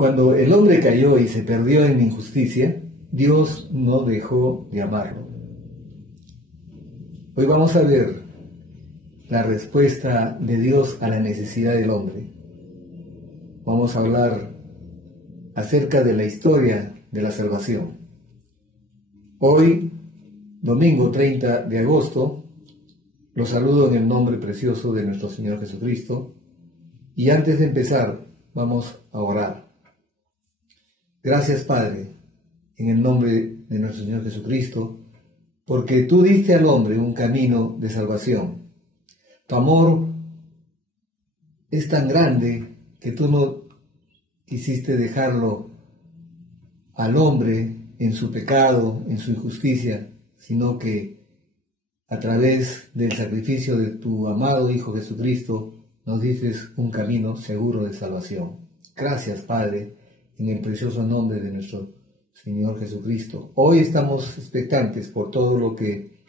Cuando el hombre cayó y se perdió en injusticia, Dios no dejó de amarlo. Hoy vamos a ver la respuesta de Dios a la necesidad del hombre. Vamos a hablar acerca de la historia de la salvación. Hoy, domingo 30 de agosto, los saludo en el nombre precioso de nuestro Señor Jesucristo. Y antes de empezar, vamos a orar. Gracias, Padre, en el nombre de nuestro Señor Jesucristo, porque tú diste al hombre un camino de salvación. Tu amor es tan grande que tú no quisiste dejarlo al hombre en su pecado, en su injusticia, sino que a través del sacrificio de tu amado Hijo Jesucristo nos dices un camino seguro de salvación. Gracias, Padre, en el precioso nombre de nuestro Señor Jesucristo. Hoy estamos expectantes por todo lo que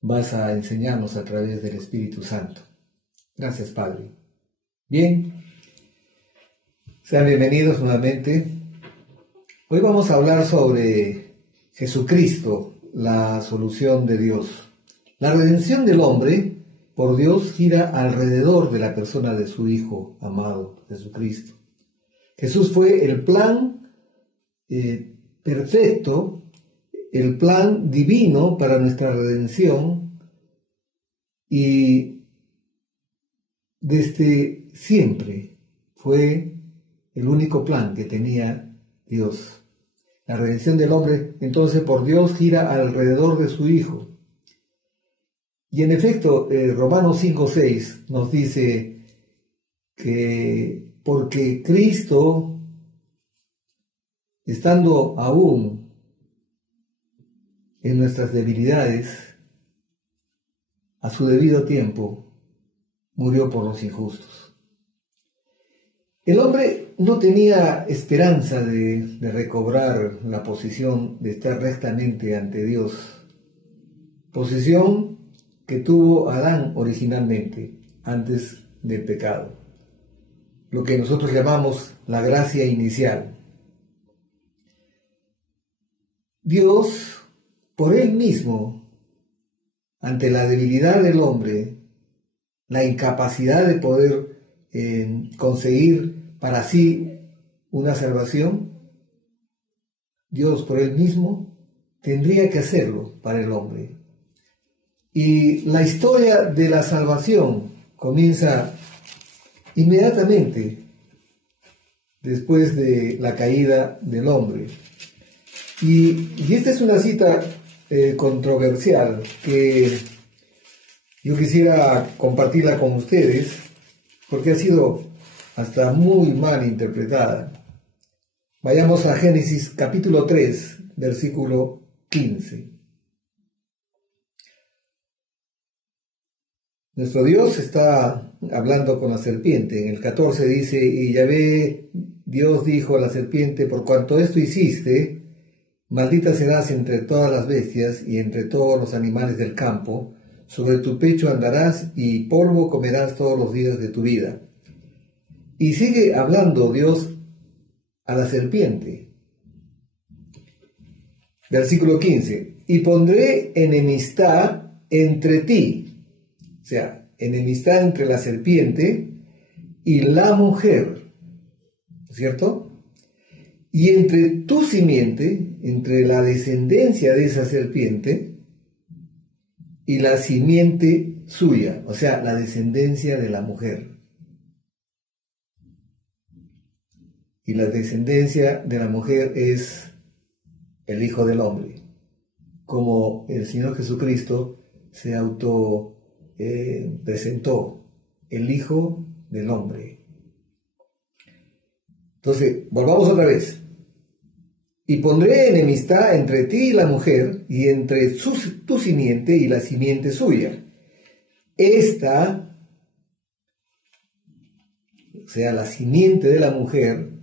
vas a enseñarnos a través del Espíritu Santo. Gracias, Padre. Bien, sean bienvenidos nuevamente. Hoy vamos a hablar sobre Jesucristo, la solución de Dios. La redención del hombre por Dios gira alrededor de la persona de su Hijo amado, Jesucristo. Jesús fue el plan perfecto, el plan divino para nuestra redención, y desde siempre fue el único plan que tenía Dios. La redención del hombre, entonces, por Dios gira alrededor de su Hijo. Y en efecto, Romanos 5:6 nos dice que porque Cristo, estando aún en nuestras debilidades, a su debido tiempo, murió por los injustos. El hombre no tenía esperanza de recobrar la posición de estar rectamente ante Dios, posición que tuvo Adán originalmente, antes del pecado, lo que nosotros llamamos la gracia inicial. Dios, por Él mismo, ante la debilidad del hombre, la incapacidad de poder conseguir para sí una salvación, Dios por Él mismo tendría que hacerlo para el hombre. Y la historia de la salvación comienza inmediatamente después de la caída del hombre. Y esta es una cita controversial que yo quisiera compartirla con ustedes porque ha sido hasta muy mal interpretada. Vayamos a Génesis capítulo 3, versículo 15. Nuestro Dios está hablando con la serpiente. En el 14 dice: y Yahvé Dios dijo a la serpiente: por cuanto esto hiciste, maldita serás entre todas las bestias y entre todos los animales del campo, sobre tu pecho andarás y polvo comerás todos los días de tu vida. Y sigue hablando Dios a la serpiente. Versículo 15: y pondré enemistad entre ti. O sea, enemistad entre la serpiente y la mujer, ¿cierto? Y entre tu simiente, entre la descendencia de esa serpiente y la simiente suya, o sea, la descendencia de la mujer. Y la descendencia de la mujer es el Hijo del Hombre, como el Señor Jesucristo se presentó, el Hijo del Hombre. Entonces, volvamos otra vez. Y pondré enemistad entre ti y la mujer, y entre tu simiente y la simiente suya. Esta, o sea, la simiente de la mujer,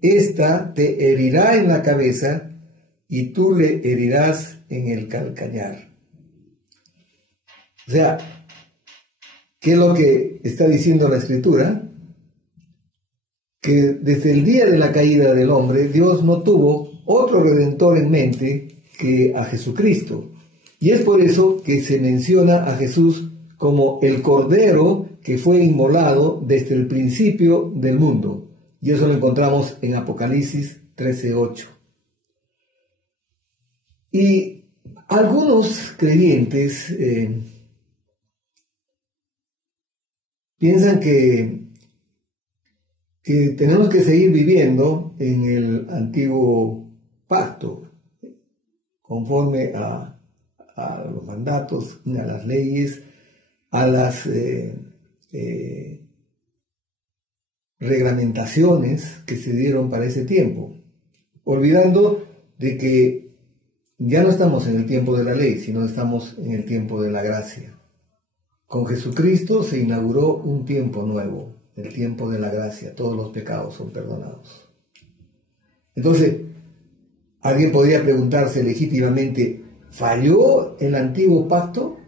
esta te herirá en la cabeza, y tú le herirás en el calcañar. O sea, ¿qué es lo que está diciendo la Escritura? que desde el día de la caída del hombre, Dios no tuvo otro redentor en mente que a Jesucristo. Y es por eso que se menciona a Jesús como el Cordero que fue inmolado desde el principio del mundo. Y eso lo encontramos en Apocalipsis 13:8. Y algunos creyentes piensan que tenemos que seguir viviendo en el antiguo pacto, conforme a los mandatos, a las leyes, a las reglamentaciones que se dieron para ese tiempo, olvidando de que ya no estamos en el tiempo de la ley, sino estamos en el tiempo de la gracia. Con Jesucristo se inauguró un tiempo nuevo, el tiempo de la gracia. Todos los pecados son perdonados. Entonces, alguien podría preguntarse legítimamente, ¿falló el antiguo pacto?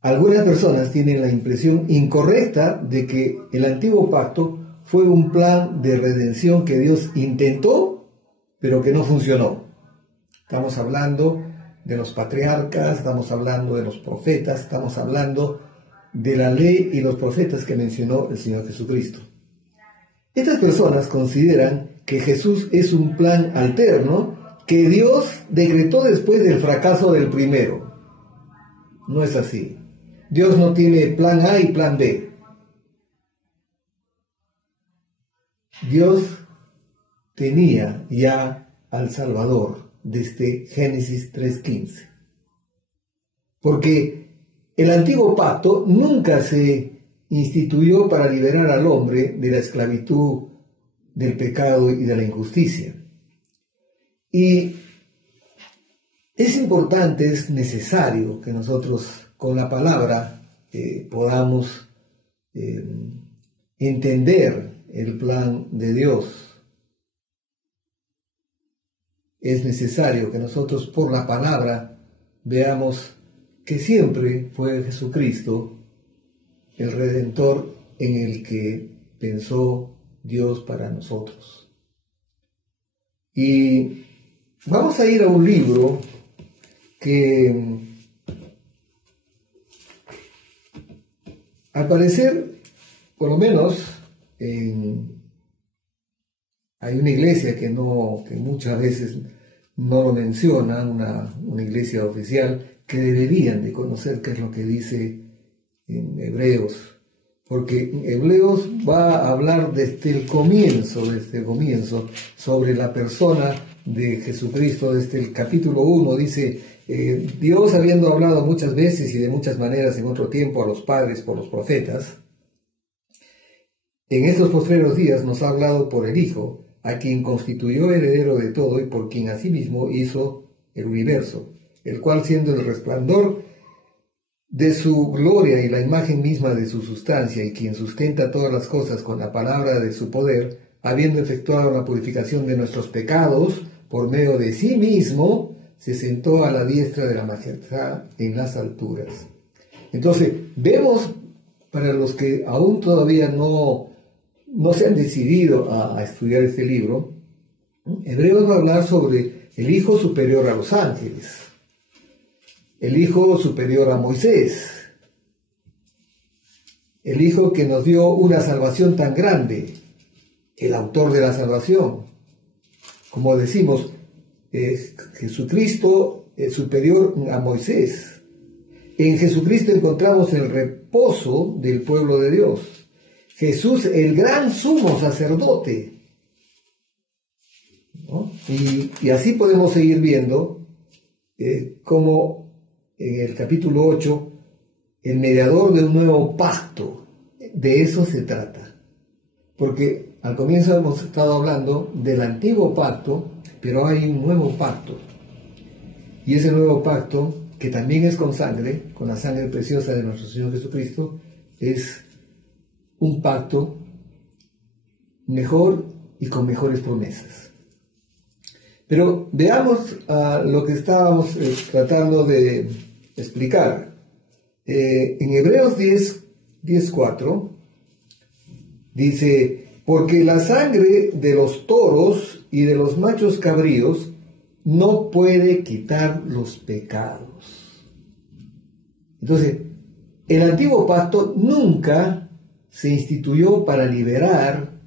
Algunas personas tienen la impresión incorrecta de que el antiguo pacto fue un plan de redención que Dios intentó, pero que no funcionó. Estamos hablando de los patriarcas, estamos hablando de los profetas, estamos hablando de la ley y los profetas que mencionó el Señor Jesucristo. Estas personas consideran que Jesús es un plan alterno que Dios decretó después del fracaso del primero. No es así. Dios no tiene plan A y plan B. Dios tenía ya al Salvador desde Génesis 3:15. Porque el antiguo pacto nunca se instituyó para liberar al hombre de la esclavitud, del pecado y de la injusticia. Y es importante, es necesario que nosotros con la palabra podamos entender el plan de Dios. Es necesario que nosotros por la palabra veamos que siempre fue Jesucristo el Redentor en el que pensó Dios para nosotros. Y vamos a ir a un libro que al parecer, por lo menos, hay una iglesia que muchas veces no lo menciona, una iglesia oficial, que deberían de conocer qué es lo que dice en Hebreos, porque Hebreos va a hablar desde el comienzo, sobre la persona de Jesucristo. Desde el capítulo 1 dice, Dios habiendo hablado muchas veces y de muchas maneras en otro tiempo a los padres por los profetas, en estos postreros días nos ha hablado por el Hijo, a quien constituyó heredero de todo y por quien asimismo hizo el universo, el cual siendo el resplandor de su gloria y la imagen misma de su sustancia, y quien sustenta todas las cosas con la palabra de su poder, habiendo efectuado la purificación de nuestros pecados por medio de sí mismo, se sentó a la diestra de la majestad en las alturas. Entonces, vemos, para los que aún todavía no se han decidido a estudiar este libro, Hebreos va a hablar sobre el Hijo superior a los ángeles, el Hijo superior a Moisés, el Hijo que nos dio una salvación tan grande, el autor de la salvación. Como decimos, Jesucristo es superior a Moisés. En Jesucristo encontramos el reposo del pueblo de Dios. Jesús, el gran sumo sacerdote, ¿no? Y así podemos seguir viendo cómo en el capítulo 8, el mediador de un nuevo pacto, de eso se trata. Porque al comienzo hemos estado hablando del antiguo pacto, pero hay un nuevo pacto. Y ese nuevo pacto, que también es con sangre, con la sangre preciosa de nuestro Señor Jesucristo, es un pacto mejor y con mejores promesas. Pero veamos lo que estábamos tratando de explicar. En Hebreos 10, 10:4, dice: porque la sangre de los toros y de los machos cabríos no puede quitar los pecados. Entonces, el antiguo pacto nunca se instituyó para liberar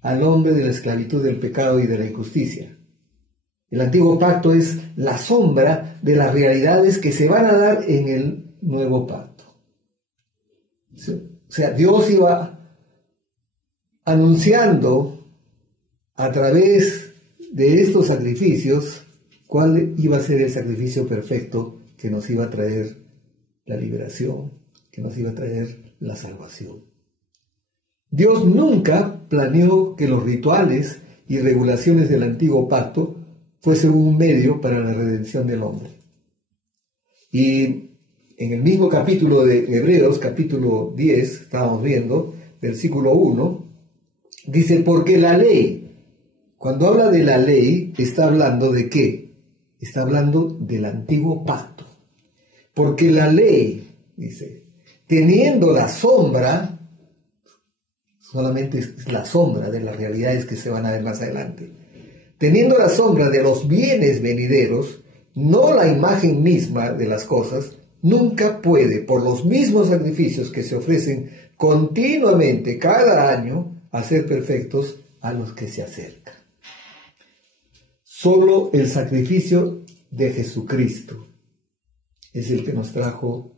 al hombre de la esclavitud del pecado y de la injusticia. El antiguo pacto es la sombra de las realidades que se van a dar en el nuevo pacto. O sea, Dios iba anunciando a través de estos sacrificios cuál iba a ser el sacrificio perfecto que nos iba a traer la liberación, que nos iba a traer la salvación. Dios nunca planeó que los rituales y regulaciones del antiguo pacto fuesen un medio para la redención del hombre. Y en el mismo capítulo de Hebreos, capítulo 10, estábamos viendo, versículo 1, dice: porque la ley, cuando habla de la ley, está hablando ¿de qué? Está hablando del antiguo pacto. Porque la ley, dice, teniendo la sombra, solamente es la sombra de las realidades que se van a ver más adelante, teniendo la sombra de los bienes venideros, no la imagen misma de las cosas, nunca puede, por los mismos sacrificios que se ofrecen continuamente cada año, hacer perfectos a los que se acercan. Solo el sacrificio de Jesucristo es el que nos trajo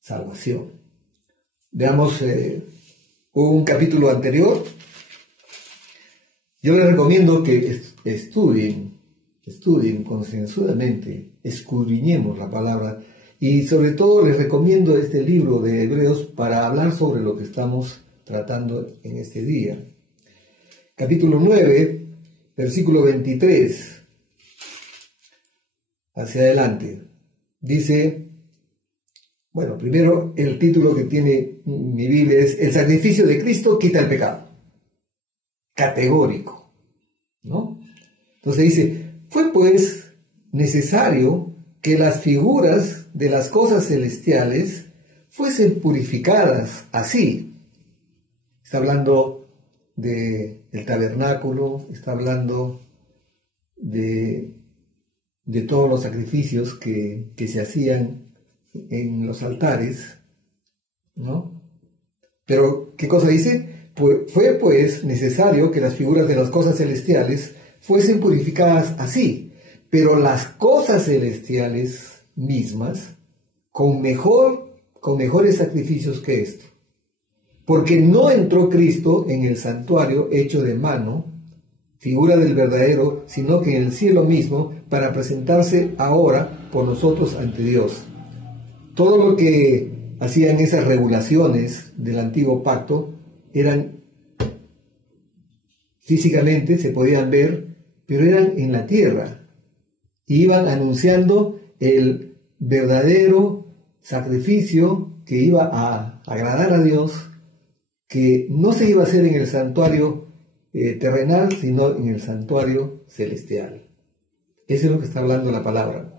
salvación. Veamos un capítulo anterior. Yo les recomiendo que estudien concienzudamente, escudriñemos la palabra, y sobre todo les recomiendo este libro de Hebreos para hablar sobre lo que estamos tratando en este día. Capítulo 9, versículo 23, hacia adelante. Dice, bueno, primero el título que tiene mi Biblia es: el sacrificio de Cristo quita el pecado. Categórico, ¿no? Entonces dice: fue pues necesario que las figuras de las cosas celestiales fuesen purificadas así. Está hablando del tabernáculo, está hablando de todos los sacrificios que se hacían en los altares, ¿no? Pero, ¿qué cosa dice? Fue pues necesario que las figuras de las cosas celestiales fuesen purificadas así, pero las cosas celestiales mismas con mejores sacrificios que esto. Porque no entró Cristo en el santuario hecho de mano, figura del verdadero, sino que en el cielo mismo, para presentarse ahora por nosotros ante Dios. Todo lo que hacían esas regulaciones del antiguo pacto eran físicamente, se podían ver, pero eran en la tierra. Y iban anunciando el verdadero sacrificio que iba a agradar a Dios, que no se iba a hacer en el santuario terrenal, sino en el santuario celestial. Eso es lo que está hablando la palabra.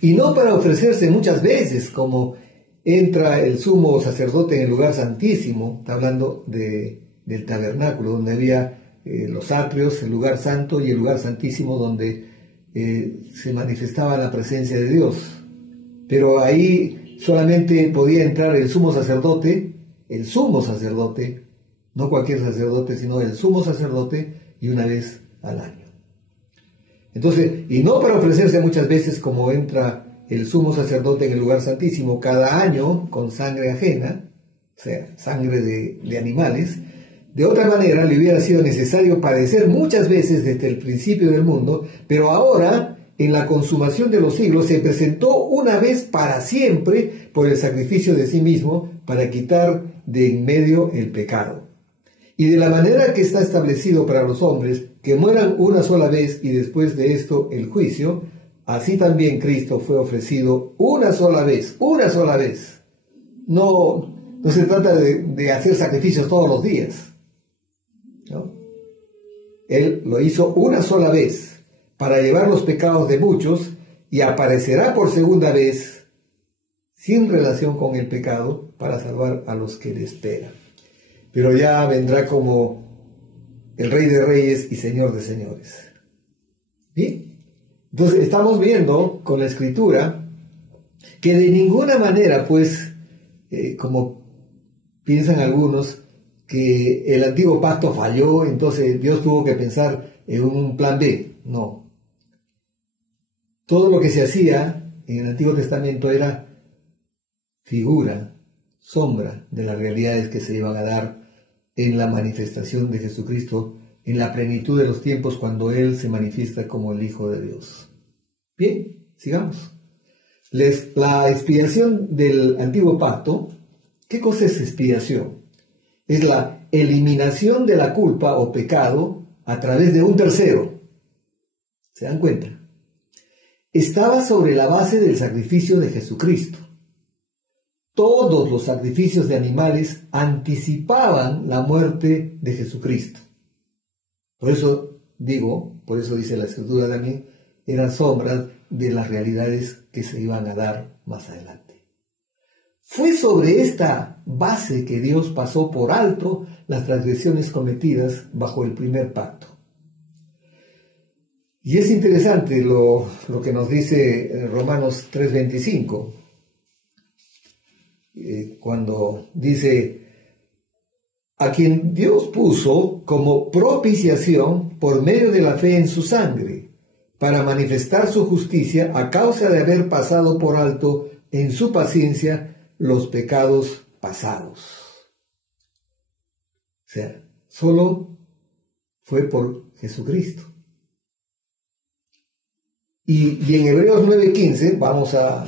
Y no para ofrecerse muchas veces, como entra el sumo sacerdote en el lugar santísimo. Está hablando del tabernáculo, donde había los atrios, el lugar santo y el lugar santísimo, donde se manifestaba la presencia de Dios. Pero ahí solamente podía entrar el sumo sacerdote, no cualquier sacerdote, sino el sumo sacerdote, y una vez al año. Entonces, y no para ofrecerse muchas veces, como entra el sumo sacerdote en el lugar santísimo cada año con sangre ajena, o sea, sangre de animales. De otra manera, le hubiera sido necesario padecer muchas veces desde el principio del mundo, pero ahora, en la consumación de los siglos, se presentó una vez para siempre por el sacrificio de sí mismo para quitar de en medio el pecado. Y de la manera que está establecido para los hombres, que mueran una sola vez y después de esto el juicio, así también Cristo fue ofrecido una sola vez. No se trata de hacer sacrificios todos los días, ¿no? Él lo hizo una sola vez para llevar los pecados de muchos, y aparecerá por segunda vez sin relación con el pecado para salvar a los que le esperan. Pero ya vendrá como el Rey de Reyes y Señor de Señores. ¿Bien? Entonces estamos viendo con la Escritura que de ninguna manera, pues, como piensan algunos, que el antiguo pacto falló, entonces Dios tuvo que pensar en un plan B. No. Todo lo que se hacía en el Antiguo Testamento era figura, sombra de las realidades que se iban a dar en la manifestación de Jesucristo, en la plenitud de los tiempos, cuando Él se manifiesta como el Hijo de Dios. Bien, sigamos. La expiación del antiguo pacto, ¿qué cosa es expiación? Es la eliminación de la culpa o pecado a través de un tercero. ¿Se dan cuenta? Estaba sobre la base del sacrificio de Jesucristo. Todos los sacrificios de animales anticipaban la muerte de Jesucristo. Por eso dice la Escritura también, eran sombras de las realidades que se iban a dar más adelante. Fue sobre esta base que Dios pasó por alto las transgresiones cometidas bajo el primer pacto. Y es interesante lo que nos dice Romanos 3:25, cuando dice: a quien Dios puso como propiciación por medio de la fe en su sangre, para manifestar su justicia a causa de haber pasado por alto en su paciencia los pecados pasados. O sea, solo fue por Jesucristo. Y en Hebreos 9:15, vamos a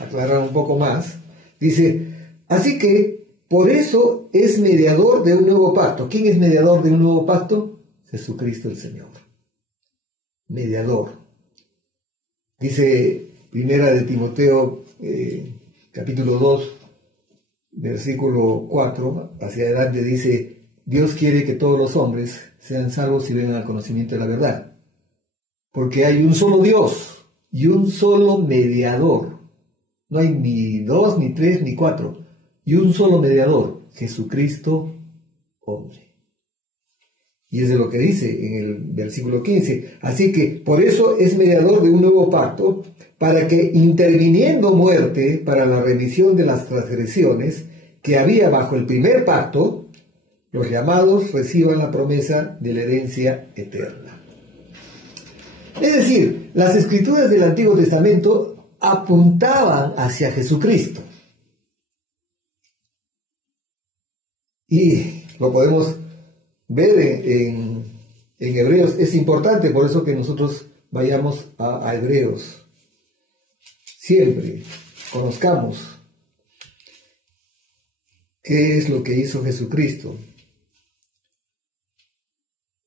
aclarar un poco más, dice: así que por eso es mediador de un nuevo pacto. ¿Quién es mediador de un nuevo pacto? Jesucristo el Señor. Mediador. Dice Primera de Timoteo, capítulo 2, versículo 4, hacia adelante, dice: Dios quiere que todos los hombres sean salvos y vengan al conocimiento de la verdad. Porque hay un solo Dios y un solo mediador. No hay ni dos, ni tres, ni cuatro. Y un solo mediador, Jesucristo, hombre. Y es de lo que dice en el versículo 15. Así que por eso es mediador de un nuevo pacto, para que interviniendo muerte para la remisión de las transgresiones que había bajo el primer pacto, los llamados reciban la promesa de la herencia eterna. Es decir, las escrituras del Antiguo Testamento apuntaban hacia Jesucristo. Y lo podemos ver en Hebreos. Es importante, por eso que nosotros vayamos a Hebreos. Siempre conozcamos qué es lo que hizo Jesucristo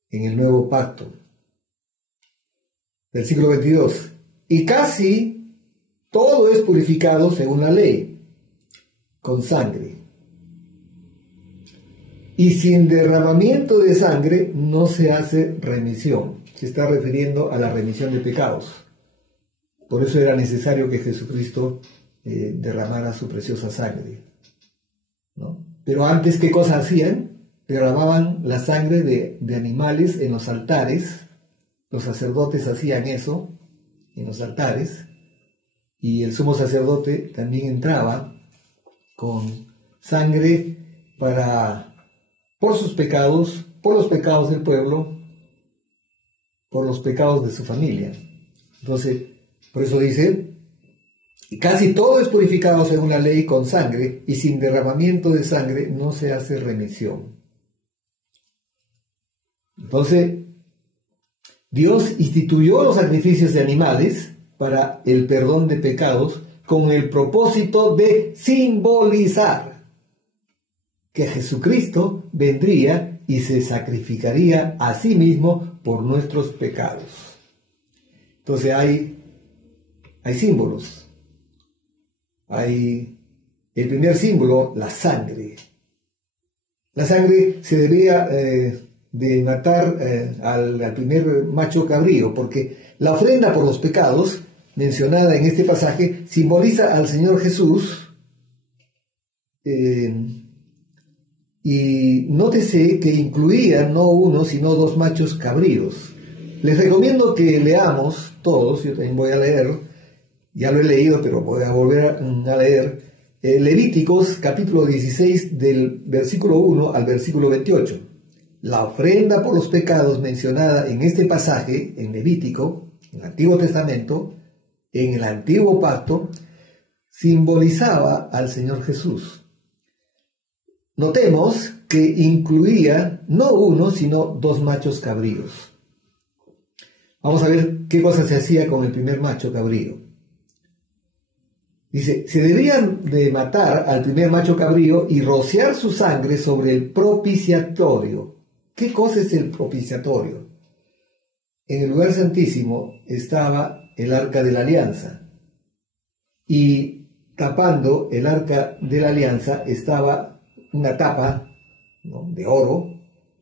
en el nuevo pacto. Versículo 22. Y casi todo es purificado según la ley, con sangre. Y sin derramamiento de sangre no se hace remisión. Se está refiriendo a la remisión de pecados. Por eso era necesario que Jesucristo derramara su preciosa sangre, ¿no? Pero antes, ¿qué cosa hacían? Derramaban la sangre de animales en los altares. Los sacerdotes hacían eso en los altares. Y el sumo sacerdote también entraba con sangre por sus pecados, por los pecados del pueblo, por los pecados de su familia. Entonces, por eso dice: y casi todo es purificado según la ley con sangre, y sin derramamiento de sangre no se hace remisión. Entonces, Dios instituyó los sacrificios de animales para el perdón de pecados con el propósito de simbolizar que Jesucristo vendría y se sacrificaría a sí mismo por nuestros pecados. Entonces hay símbolos. Hay el primer símbolo, la sangre. La sangre se debía de matar al primer macho cabrío, porque la ofrenda por los pecados mencionada en este pasaje simboliza al Señor Jesús y nótese que incluía no uno, sino dos machos cabríos. Les recomiendo que leamos todos, yo también voy a leer, ya lo he leído, pero voy a volver a leer, Levíticos capítulo 16 del versículo 1 al versículo 28. La ofrenda por los pecados mencionada en este pasaje, en Levítico, en el Antiguo Testamento, en el Antiguo Pacto, simbolizaba al Señor Jesús. Notemos que incluía no uno, sino dos machos cabríos. Vamos a ver qué cosa se hacía con el primer macho cabrío. Dice, se debían de matar al primer macho cabrío y rociar su sangre sobre el propiciatorio. ¿Qué cosa es el propiciatorio? En el lugar santísimo estaba el arca de la alianza y tapando el arca de la alianza estaba una tapa, ¿no?, de oro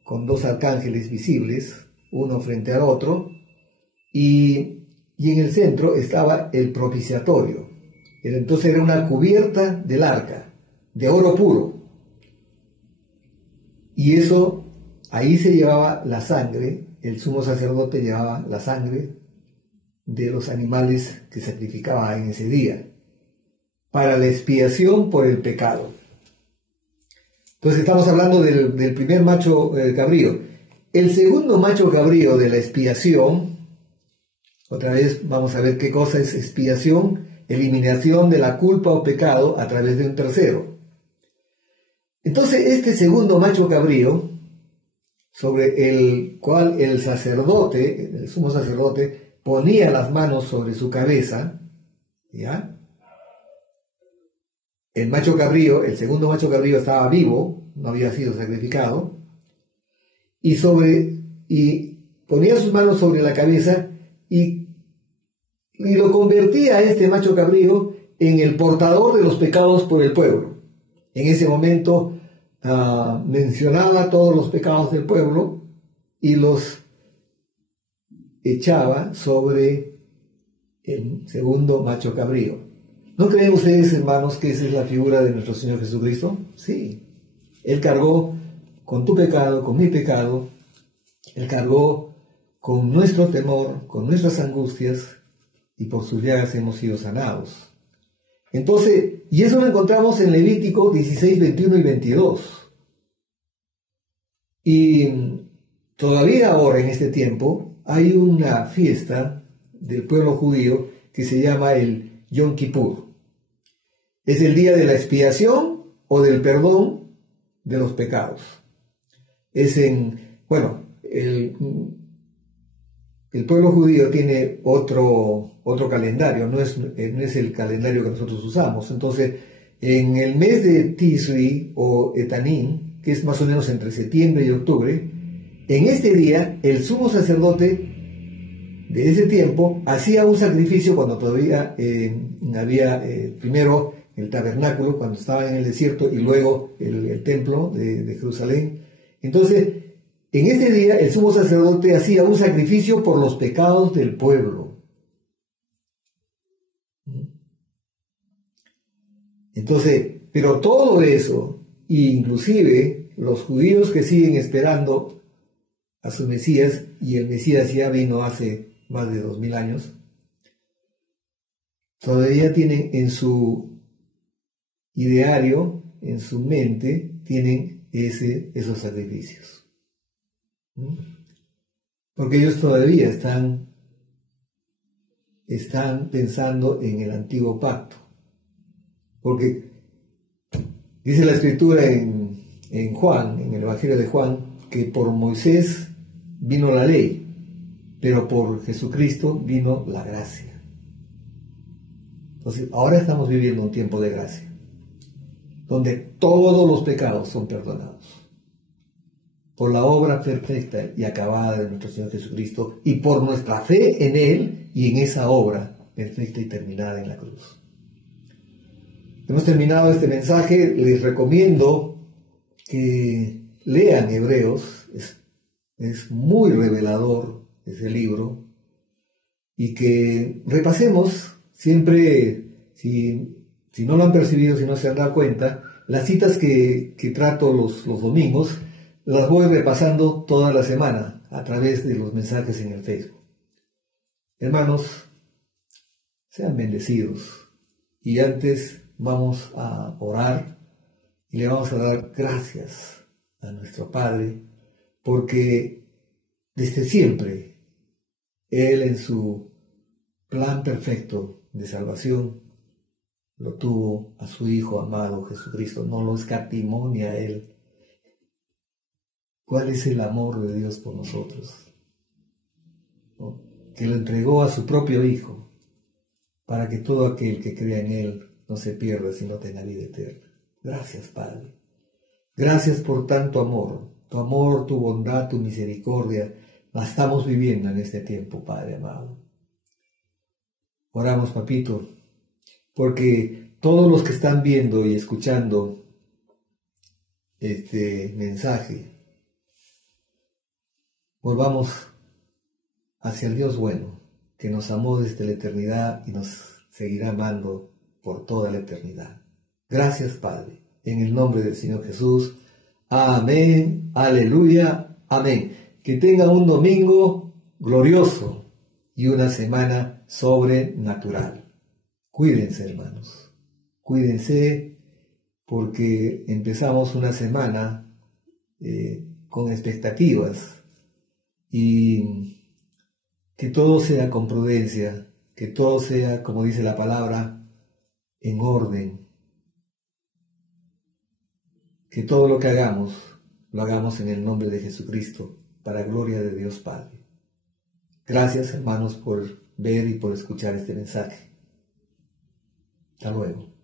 con dos arcángeles visibles, uno frente al otro, y en el centro estaba el propiciatorio. Entonces era una cubierta del arca de oro puro, y eso, ahí se llevaba la sangre, el sumo sacerdote llevaba la sangre de los animales que sacrificaba en ese día para la expiación por el pecado. Entonces estamos hablando del primer macho cabrío. El segundo macho cabrío de la expiación, otra vez vamos a ver qué cosa es expiación: eliminación de la culpa o pecado a través de un tercero. Entonces este segundo macho cabrío, sobre el cual el sacerdote, el sumo sacerdote, ponía las manos sobre su cabeza, ¿ya? El macho cabrío, el segundo macho cabrío, estaba vivo, no había sido sacrificado, y ponía sus manos sobre la cabeza y lo convertía a este macho cabrío en el portador de los pecados por el pueblo. En ese momento mencionaba todos los pecados del pueblo y los echaba sobre el segundo macho cabrío. ¿No creen ustedes, hermanos, que esa es la figura de nuestro Señor Jesucristo? Sí. Él cargó con tu pecado, con mi pecado. Él cargó con nuestro temor, con nuestras angustias, y por sus llagas hemos sido sanados. Entonces, y eso lo encontramos en Levítico 16, 21 y 22. Y todavía ahora, en este tiempo, hay una fiesta del pueblo judío que se llama el Yom Kippur. Es el día de la expiación o del perdón de los pecados. El pueblo judío tiene otro calendario, no es el calendario que nosotros usamos. Entonces, en el mes de Tisri o Etanín, que es más o menos entre septiembre y octubre, en este día el sumo sacerdote de ese tiempo hacía un sacrificio cuando todavía había primero el tabernáculo, cuando estaba en el desierto, y luego el templo de Jerusalén. Entonces, en ese día el sumo sacerdote hacía un sacrificio por los pecados del pueblo. Entonces, pero todo eso, inclusive los judíos que siguen esperando a su Mesías, y el Mesías ya vino hace más de 2000 años, todavía tienen en su ideario, en su mente, tienen esos sacrificios. Porque ellos todavía están pensando en el antiguo pacto. Porque dice la escritura en Juan, en el Evangelio de Juan, que por Moisés vino la ley, pero por Jesucristo vino la gracia. Entonces, ahora estamos viviendo un tiempo de gracia, donde todos los pecados son perdonados por la obra perfecta y acabada de nuestro Señor Jesucristo, y por nuestra fe en Él y en esa obra perfecta y terminada en la cruz. Hemos terminado este mensaje. Les recomiendo que lean Hebreos. Es muy revelador ese libro, y que repasemos siempre, si no lo han percibido, si no se han dado cuenta, Las citas que trato los domingos las voy repasando toda la semana a través de los mensajes en el Facebook. Hermanos, sean bendecidos. Y antes vamos a orar y le vamos a dar gracias a nuestro Padre, porque desde siempre Él en su plan perfecto de salvación lo tuvo a su Hijo amado Jesucristo, no lo escatimó ni a Él. ¿Cuál es el amor de Dios por nosotros? ¿No? Que lo entregó a su propio Hijo, para que todo aquel que crea en Él no se pierda, sino tenga vida eterna. Gracias, Padre. Gracias por tanto amor, tu bondad, tu misericordia, la estamos viviendo en este tiempo, Padre amado. Oramos, Papito, porque todos los que están viendo y escuchando este mensaje, volvamos hacia el Dios bueno, que nos amó desde la eternidad y nos seguirá amando por toda la eternidad. Gracias, Padre, en el nombre del Señor Jesús. Amén, aleluya, amén. Que tengan un domingo glorioso y una semana sobrenatural. Cuídense, hermanos, cuídense, porque empezamos una semana con expectativas, y que todo sea con prudencia, que todo sea, como dice la palabra, en orden, que todo lo que hagamos, lo hagamos en el nombre de Jesucristo, para gloria de Dios Padre. Gracias, hermanos, por ver y por escuchar este mensaje. Hasta luego.